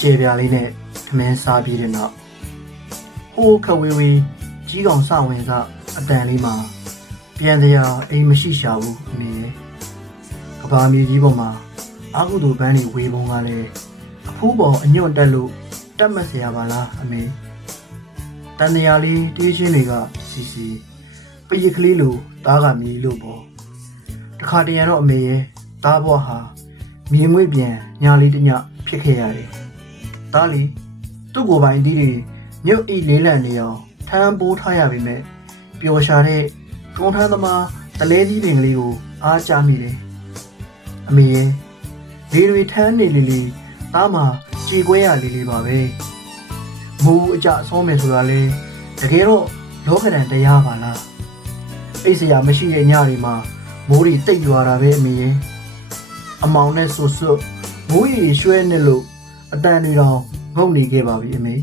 ကျေပြာလေးနဲ့ထမင်းစားပြီးတဲ့နောက်ဟိုးခဝေးဝေးကြီးကောင်စဝင်စအတန်လေးမှာပြန်တရားအိမ်မရှိရှာဘူးအမေရဲ့ကဘာမြေကြီးပေါ်မှာအာကုသူပန်းတွေဝေပုံကလည်းအဖိုးပေါ်အညွန့်တက်လို့တက်မစရာပါလားအမေတန်တရားလေးတေးချင်းတွေကစီစီပရိကလေးလိုတားကမြေလို့ပေါ့တခါတရံတော့အမေရဲ့တားဘွားဟာမြေငွေ့ပြန်ညာလေးတညဖြစ်ခဲ့ရတယ်တားလီသူ့ကိုယ်ပိုင်ဒီတွေမြုပ်ဤလေးလံနေအောင်ထမ်းပိုးထားရပေမဲ့ပျော်ရှာတဲ့ကုန်းထမ်းသမားတလဲသီးပင်ကလေးကိုအားကြမိတယ်အမေရဲ့လေတွေထမ်းနေလေလေသားမှာကြေကွဲရလေလေပါပဲမူအကြဆောမယ်ဆိုတာလေတကယ်တော့လောကဒဏ်တရားပါလားအိတ်စရာမရှိတဲ့ညတွေမှာမိုးတွေတိတ်ရွာတာပဲအမေရဲ့အမောင်နဲ့ဆူဆူမိုးရီရွှဲနေလို့အတန်တွေတော့ငုံနေခဲ့ပါပြီအမေ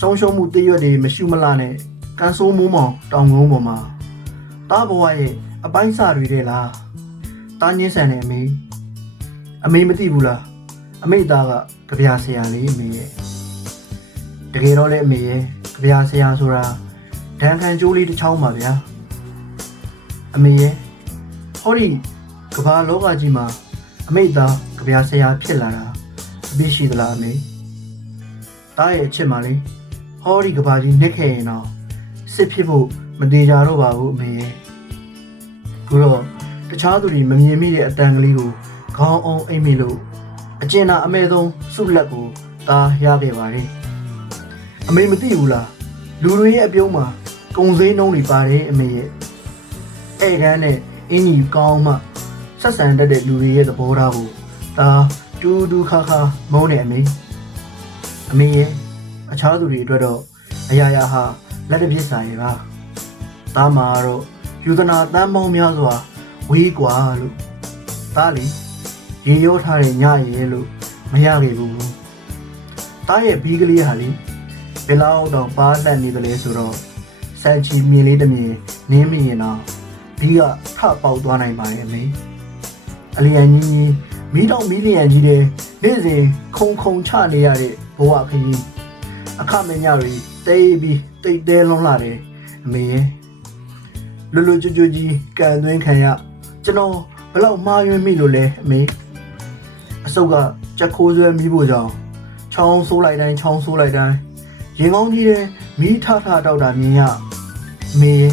ဆုံးရှုံးမှုတရွတ်တွေမရှိမလားနဲ့ကန်ဆိုးမိုးမောင်တောင်ကုန်းပေါ်မှာတားဘဝရဲ့အပိုင်းစာတွေတဲ့လားတားညင်းဆန်နေအမေမသိဘူးလားအမေသားကကြပြဆရာလေးအမေရဲ့တကယ်တော့လေအမေရဲ့ကြပြဆရာဆိုတာဒဏ်ခံကြိုးလေးတစ်ချောင်းပါဗျာအမေရဲ့ဟောဒီကဘာလောကကြီးမှာအမေသားကြပြဆရာဖြစ်လာတာအပြစ်ရှိသလားအမေတားရဲ့အချစ်မှလေဟောဒီကဘာကြီးနှက်ခဲ့ရင်တော့စစ်ဖြစ်ဖို့မသေးကြတော့ပါဘူးအမေရဲ့ကိုတော့တခြားသူတွေမမြင်မိတဲ့အတန်ကလေးကိုခေါင်းအောင်အိမ်မိလို့အကျဉ်းသာအမဲဆုံးစုလက်ကိုတားရခဲ့ပါတယ်အမေမသိဘူးလားလူတွေရဲ့အပြုံးမှာကုံစည်းနှုံးတွေပါတယ်အမေရဲ့ဧကန်းနဲ့အင်းကြီးကောင်းမှဆက်ဆံတတ်တဲ့လူတွေရဲ့သဘောထားကိုဒါတူတူခါခါမုန်းနေအမေရဲ့အခြားသူတွေအတွက်တော့အရာရာဟာလက်တစ်ပြစ်စာရဲ့ပါဒါမှတော့ယူသနာတမ်းပေါင်းများစွာဝေးกว่าလို့ဒါလီရေရောထားတဲ့ညရဲလို့မရခဲ့ဘူးဒါရဲ့ဘီးကလေးဟာလေဘယ်လောက်တော့ပါလက်နေတယ်လဲဆိုတော့စက်ချီမြင်လေးတစ်မြင်နင်းမိရင်တော့ဘီးကထပေါက်သွားနိုင်ပါတယ်အမေအလျံကြီးမီးတောင်မီးလျံကြီးတဲ့နေ့စဉ်ခုံချနေရတဲ့ဘဝခရီးအခမညတွေတိတ်ပြီးတိတ်တဲလွန်လာတယ်အမေရဲ့လွတ်လွတ်ကျွတ်ကျွတ်ကြီးကန်သွင်းခံရကျွန်တော်ဘယ်လောက်မှားယွင်းမိလို့လဲအမေအစုပ်ကကြက်ခိုးဆွဲမိဖို့ကြောင့်ချောင်းဆိုးလိုက်တိုင်းရင်ကောင်းကြီးတဲ့မီးထထတောက်တာမြင်ရအမေရဲ့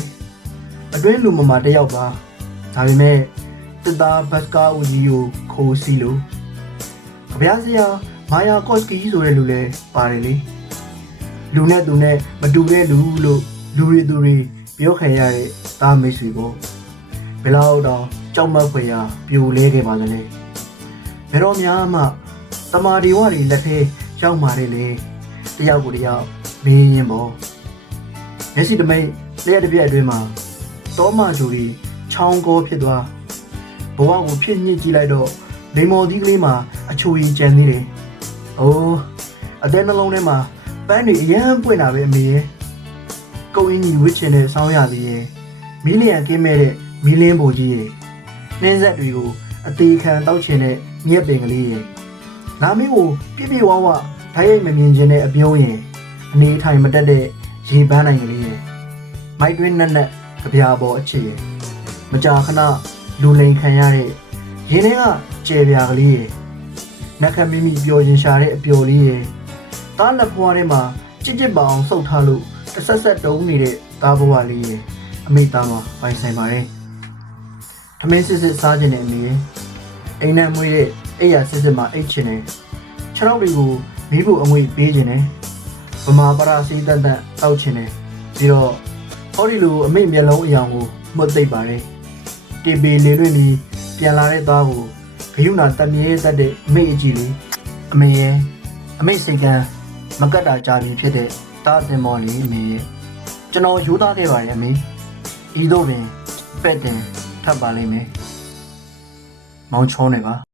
အတွင်းလူမမတယောက်ပါဒါပေမဲ့တစ်သားဘတ်ကာဦးကြီးကိုခိုးစီလို့ကြပြစရာမာယာကော့စကီဆိုတဲ့လူလဲပါတယ်လေလူနဲ့သူနဲ့မတူတဲ့လူလို့လူတွေသူတွေပြောခံရတဲ့သားမိတ်ဆွေကိုဘယ်လောက်တော့ကြောက်မက်ဖွယ်ရာပြိုလဲခဲ့ပါသလဲဘယ်တော့မှတမာဒီဝတွေလက်ထဲရောက်มาတယ်လေတယောက်ကိုတယောက်မင်းရင်ပေါ့မျက်စိတမိတ်လျှက်တစ်ပြက်အတွင်းမှာတောမဂျူရီချောင်းကောဖြစ်သွားဘဝကိုဖြစ်ညစ်ကြည့်လိုက်တော့မိမော်သီးကလေးမှာအချိုရီကျန်သေးတယ်။အိုးအသေးနှလုံးထဲမှာပန်းတွေအရန်ပွင့်တာပဲအမေရဲ့။ကုန်းအင်းကြီးဝစ်ချင်တဲ့ဆောင်းရသည်ရဲ့မီလီယံကင်းမဲ့တဲ့မီလင်းဘိုကြီးရဲ့နှင်းဆက်တွေကိုအသေးခံတောက်ချင်တဲ့မြက်ပင်ကလေးရဲ့လာမင်းကိုပြပြဝဝဓာတ်ရိုက်မမြင်ခြင်းတဲ့အပြုံးရဲ့အနေထိုင်မတက်တဲ့ရေပန်းနိုင်ကလေးရဲ့မိုက်တွင်းနက်ကြပြပေါ်အချစ်ရဲ့မကြာခဏလူလိန်ခံရတဲ့ရင်ထဲကကျဲပြာကလေးရဲ့နှက်ခတ်မိမိပျော်ရင်ရှာတဲ့အပျော်လေးရဲ့တားလက်ဖွားထဲမှာကြစ်ပအောင်စုပ်ထားလို့တဆက်တုံးနေတဲ့သားဘဝလေးရဲ့အမိသားမှာပိုင်ဆိုင်ပါတယ်ထမင်းစစ်စားခြင်းနဲ့အမေရဲ့အိမ်နဲ့မွေးတဲ့အိယာစစ်မှာအိတ်ချင်တယ်ခြေထောက်တွေကိုမီးဖို့အငွေပေးခြင်းနဲ့ဗမာပရာစီတန်တောက်ခြင်းနဲ့ပြီးတော့ဟောဒီလိုအမိမျက်လုံးအယောင်ကိုမှုတ်သိပ်ပါတယ်တေပေလေလွင့်ပြီးပြန်လာတဲ့သားကိုဂယုဏတမြဲတတ်တဲ့အမိအကြည့်လေးအမေရဲ့အမိစိတ်ကံမကတ်တာကြာပြီဖြစ်တဲ့သားတင်မော်လေးအမေရဲ့ကျွန်တော်ယူသားခဲ့ပါတယ်အမေဤသို့ပင်ပဲ့တင်ထပ်ပါလိမ့်မယ်မောင်ချောနေပါ